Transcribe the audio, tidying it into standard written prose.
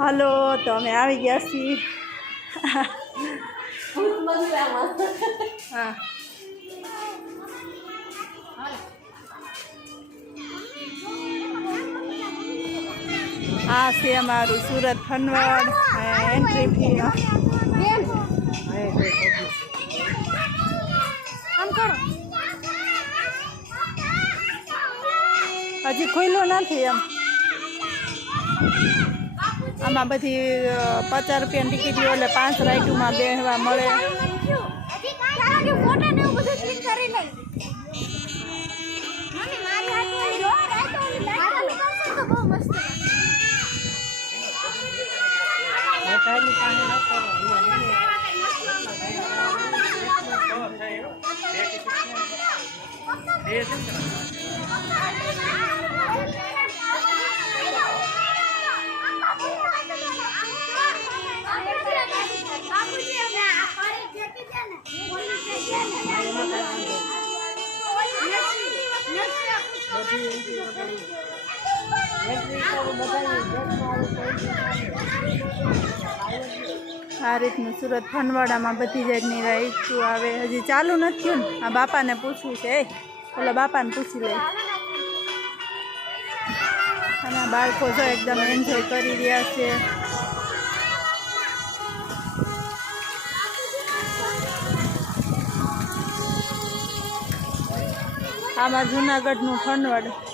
હાલો તો અમે આવી ગયા છીએ હા આ છે અમારું સુરત ફનવડ એન્ટ્રી ફી હજી ખુલ્લું નથી એમ આમાં બધી 50 રૂપિયાની ટિકિટ લો એટલે 5 રાઇટોમાં બેસવા મળે આ રીતનું સુરત ફનવાડામાં બધી જાતની રાઈડ આવે હજી ચાલુ નથી થયું ને આ બાપાને પૂછવું છે ઓલા બાપાને પૂછી લે અને બાળકો જો એકદમ એન્જોય કરી રહ્યા છે આમાં જુનાગઢનું ફનવડ